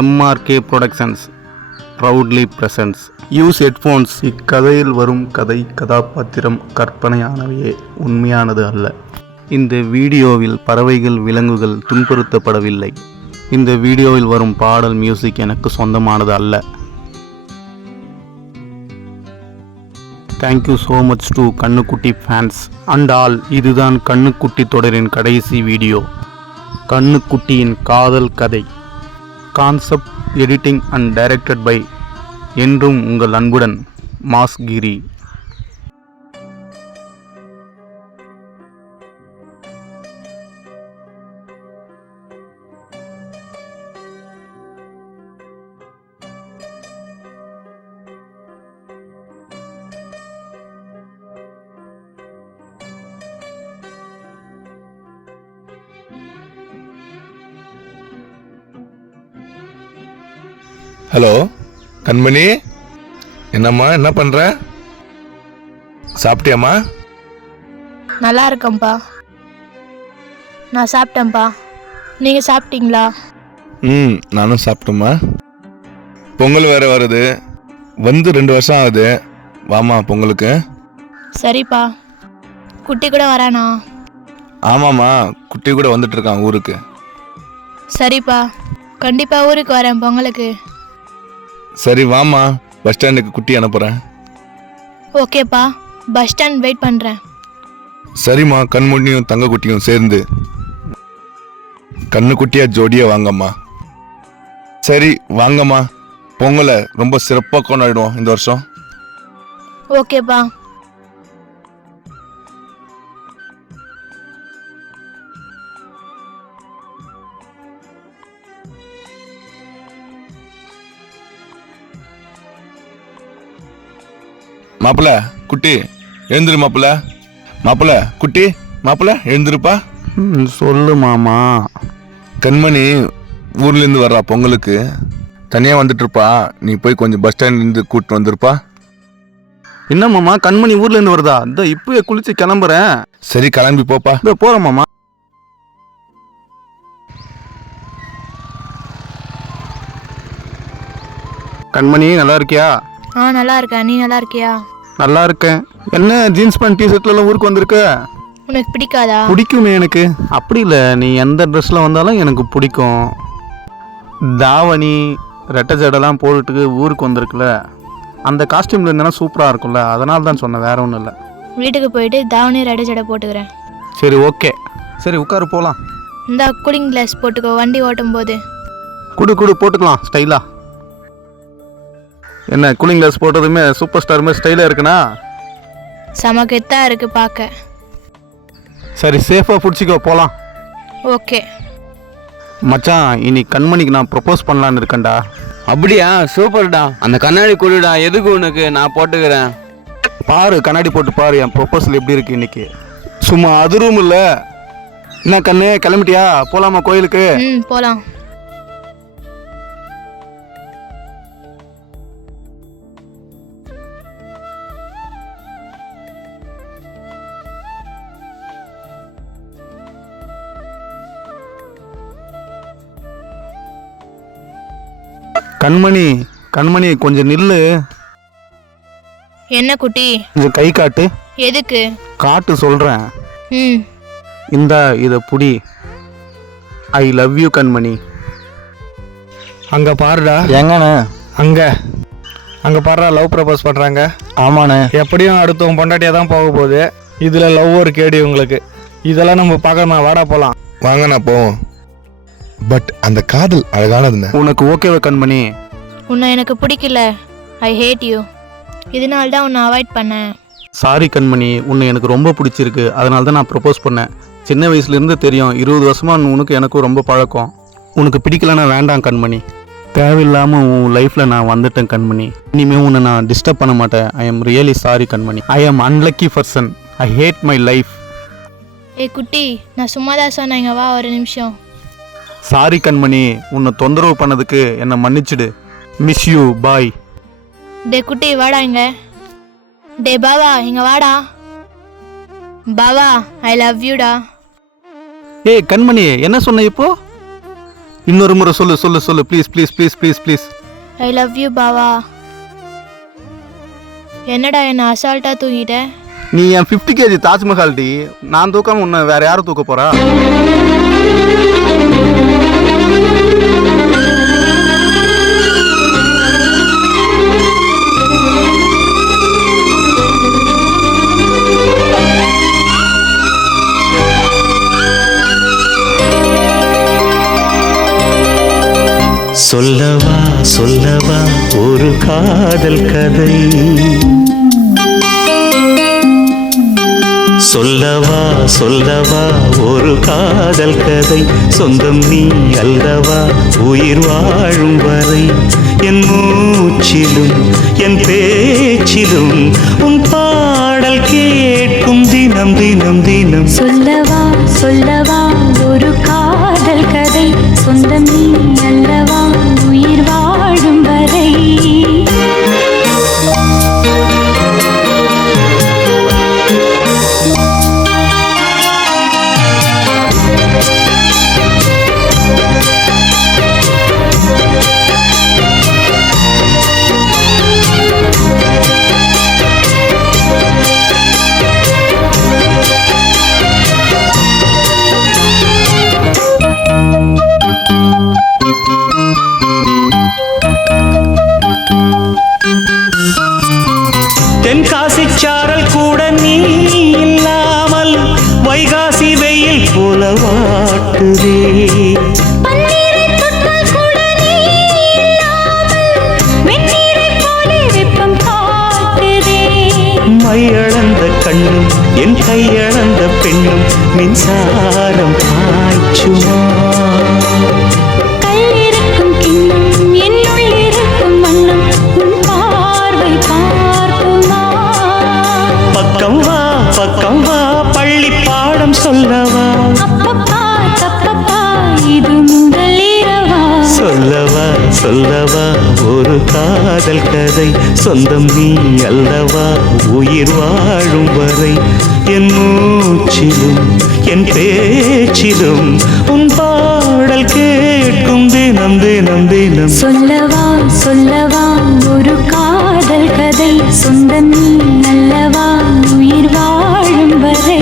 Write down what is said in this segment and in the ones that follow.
MRK productions proudly presents. Use headphones. இக்கதையில் வரும் கதை கதாபாத்திரம் கற்பனையானவையே, உண்மையானது அல்ல. இந்த வீடியோவில் பறவைகள் விலங்குகள் துன்புறுத்தப்படவில்லை. இந்த வீடியோவில் வரும் பாடல் மியூசிக் எனக்கு சொந்தமானது அல்ல. தேங்க்யூ ஸோ மச் டு கண்ணுக்குட்டி ஃபேன்ஸ் அண்ட் ஆல். இதுதான் கண்ணுக்குட்டி தொடரின் கடைசி வீடியோ. கண்ணுக்குட்டியின் காதல் கதை. Concept, editing and directed by என்றும் உங்கள் அன்புடன் மாஸ்கிரி. ஹலோ கண்மணி, என்னம்மா என்ன பண்ற? சாப்பிட்டியாம்மா? நல்லா இருக்கேன்ப்பா. நான் சாப்பிட்டேன்ப்பா. நீங்க சாப்பிட்டீங்களா? நானும் சாப்பிட்டேம்மா. பொங்கல் வேற வருது, வந்து 2 வருஷம் ஆகுது. வாமா பொங்கலுக்கு. சரிப்பா. குட்டி கூட வரானா? ஆமாம்மா, குட்டி கூட வந்துட்டு இருக்கான் ஊருக்கு. சரிப்பா, கண்டிப்பா ஊருக்கு வரேன் பொங்கலுக்கு. சரி வாமா, பஸ் ஸ்டாண்டுக்கு குட்டி அனுப்புறேன். ஓகேப்பா, பஸ் ஸ்டாண்ட் வெயிட் பண்றேன். சரிம்மா, கண்மணியும் தங்க குட்டியும் சேர்ந்து கண்ணு குட்டியா ஜோடியா வாங்கம்மா. சரி வாங்கம்மா, பொங்கலை ரொம்ப சிறப்பாக கொண்டாடுவோம் இந்த வருஷம். ஓகேப்பா. மாப்பிள்ள குட்டி எழுந்துரு. மாப்பிள்ள மாப்பிள்ள குட்டி மாப்பிள்ள எழுந்துருப்பா. சொல்லு மாமா. கண்மணி ஊர்லேருந்து வர்றா பொங்கலுக்கு, தனியாக வந்துட்டு இருப்பா. நீ போய் கொஞ்சம் பஸ் ஸ்டாண்ட்லேருந்து கூப்பிட்டு வந்துருப்பா. என்ன மாமா, கண்மணி ஊர்லேருந்து வருதா? இந்த இப்போயே குளிச்சு கிளம்புறேன். சரி கிளம்பி போப்பா. இந்த போகிறேன் மாமா. கண்மணி நல்லா இருக்கியா? நல்லா இருக்கேன். நீ நல்லா இருக்கியா? நல்லா இருக்கேன். என்ன ஜீன்ஸ் பேண்ட் டிஷர்ட்லாம் ஊருக்கு வந்திருக்க? உனக்கு பிடிக்காதா? பிடிக்குமே எனக்கு. அப்படி இல்லை, நீ எந்த ட்ரெஸ்ஸில் வந்தாலும் எனக்கு பிடிக்கும். தாவணி ரெட்டை ஜடெல்லாம் போட்டுட்டு ஊருக்கு வந்திருக்குல்ல, அந்த காஸ்டியூமில் இருந்தேன்னா சூப்பராக இருக்கும்ல, அதனால தான் சொன்னேன், வேற ஒன்றும் இல்லை. வீட்டுக்கு போயிட்டு தாவணி ரெட்டை ஜடை போட்டுக்கிறேன். சரி ஓகே. சரி உட்காரு போகலாம். இந்த கூலிங் கிளாஸ் போட்டுக்கோ வண்டி ஓட்டும் போது. குடு போட்டுக்கலாம் ஸ்டைலாக. என்ன கூலிங் கிளாஸ் போட்டதுமே சூப்பர் ஸ்டார் மாதிரி ஸ்டைலாக இருக்குண்ணா? செம கெத்தா இருக்கு பார்க்க. சரி சேஃபாக பிடிச்சிக்கோ, போகலாம். ஓகே மச்சான், இனி கண்மணிக்கு நான் ப்ரப்போஸ் பண்ணலான்னு இருக்கேன்டா. அப்படியா? சூப்பர்டா. அந்த கண்ணாடி கொடுடா. எதுக்கு உனக்கு? நான் போட்டுக்கிறேன். பாரு, கண்ணாடி போட்டு பாரு என் ப்ரொப்போசல் எப்படி இருக்கு இன்னைக்கு. சும்மா அது ரூம் இல்லை. என்ன கண்ணு, கிளம்பிட்டியா? போகலாமா கோயிலுக்கு? போகலாம். கண்மணி கொஞ்சம் நில்லு. என்ன குட்டி? கொஞ்சம் கை காட்டு. எதுக்கு? காட்டு சொல்றேன். இந்த இத புடி. ஐ லவ் யூ கண்மணி. அங்க பாருடா. எங்கண்ணே? அங்க பாருடா, லவ் ப்ரப்போஸ் பண்றாங்க. ஆமாண்ணே. எப்படியும் அடுத்தவங்க பொண்டாட்டியா தான் போக போகுது. இதுல லவ் ஒரு கேடி உங்களுக்கு. இதெல்லாம் நம்ம பார்க்கணுமா? வாடா போலாம். வாங்கண்ணா போவோம். பட் அந்த காதல் அழகானதுண்ணே. உனக்கு ஓகேவா கண்மணி? உன்னை எனக்கு பிடிக்கல. ஐ ஹேட் யூ. இதனால தான் உன்னை அவாய்ட் பண்ணேன். சாரி கண்மணி, உன்னை எனக்கு ரொம்ப பிடிச்சிருக்கு, அதனால தான் நான் ப்ரப்போஸ் பண்ணேன். சின்ன வயசுலேருந்து தெரியும், 20 வருஷமாக உனக்கு எனக்கும் ரொம்ப பழக்கம். உனக்கு பிடிக்கலன்னா வேண்டாம் கண்மணி. தேவையில்லாமல் உன் லைஃப்பில் நான் வந்துட்டேன் கண்மணி. இனிமேல் உன்னை நான் டிஸ்டர்ப் பண்ண மாட்டேன். I am really sorry Kanmani. I am unlucky person. I hate my life. குட்டி, நான் சும்மா தான் சொன்னேன். இங்க வா ஒரு நிமிஷம். சாரி கண்மணி, உன்னை தொந்தரவு பண்ணதுக்கு என்னை மன்னிச்சிடு. மிஸ் யூ, பாய். குட்டி வாடா இங்க. பாவா இங்க வாடா. பாவா ஐ லவ் யூடா. ஏய் கண்மணி, என்ன சொன்ன இப்போ? இன்னொரு முறை சொல்லு சொல்லு சொல்லு please please please please please. I love you பாவா. என்னடா என்ன அசால்ட்டா தூங்கிட்ட? நீ என் 50 kg தாஜ்மஹால் டி. நான் தூக்காம உன்னை வேற யாரும் தூக்க போறா? சொல்லவா சொல்லவா ஒரு காதல் கதை, சொல்லவா சொல்லவா ஒரு காதல் கதை, சொந்தம் நீ அல்லவா உயிர் வாழும் வரை, என் மூச்சிலும் என் பேச்சிலும் உன் பாடல் கேட்கும் தினம் தினம் தினம். சொல்லவா சொல்லவா ஒரு காதல் கதை, சொந்தம் நீ அல்லவா உயிர் வாழும் வரை. தென்காசி சாரல் கூட நீ இல்லாமல் வைகாசி வெயில் போல வாட்டுதே, மையளந்த கண்ணும் என் கையளந்த பெண்ணும் மின்சாரம் பாய்ச்சுமா, கல்லிருக்கும் கிண்ணம் என்னுள் இருக்கும் வண்ணம் உன் பார்வை பார்க்குமா. பக்கம் வா பள்ளி பாடம் சொல்லவா, அப்பப்பா தப்பப்பா இது முதல் இரவா. சொல்லவா சொல்லவா ஒரு காதல் கதை, சொந்தம் நீ அல்லவா உயிர் வாழும் வரை, என் மூச்சிலும் என் பேச்சிலும் உன் பாடல் கேட்கும் தினம் தினம் தினம். சொல்லவா சொல்லவா ஒரு காதல் கதை, சொந்தம் நீ அல்லவா உயிர் வாழும் வரை.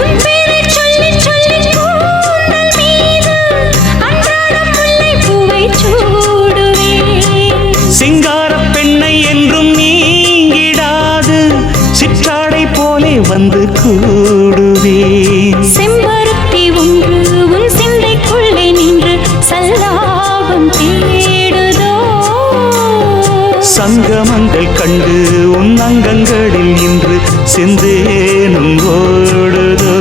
உன் பேரைச் சொல்லிச் சொல்லிக் கூந்தல் மீது அன்றாடம் முல்லைப் பூவைச் சூடுவேன். சிங்காரப் பெண்ணை என்றும் நீங்கிடாது சிற்றாடை போலே வந்து கூடுவேன், செம்பருத்தி ஒன்று உன் சிந்தைக்குள்ளே நின்று சல்லாபம் தேடுதோ, சங்கமங்கள் கண்டு உன் அங்கங்களில் இன்று செந்தேனும் ஓடுதோ,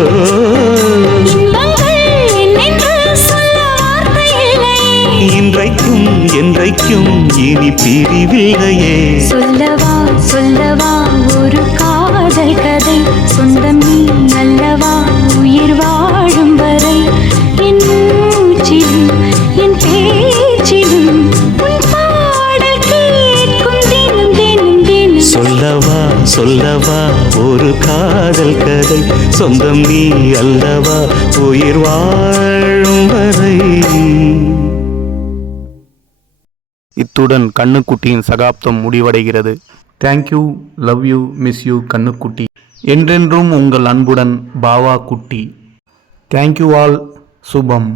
இன்பங்கள் என்னென்று சொல்ல வார்த்தை இல்லையே, இன்றைக்கும் என்றைக்கும் இனி பிரிவில்லையே. சொல்லவா சொல்லவா ஒரு காதல் கதை, சொந்தம் நீ அல்லவா உயிர் வாழும் வரை, என் மூச்சிலும் என் பேச்சிலும் உன் பாடல் கேட்கும் தினம் தினம் தினம். சொல்லவா சொல்லவா ஒரு காதல் கதை, சொந்தம் நீ அல்லவா உயிர் வாழும் வரை. இத்துடன் கண்ணுக்குட்டியின் சகாப்தம் முடிவடைகிறது. Thank you, love you, miss you கண்ணுக்குட்டி. என்றென்றும் உங்கள் அன்புடன் பாவா குட்டி. Thank you all. சுபம்.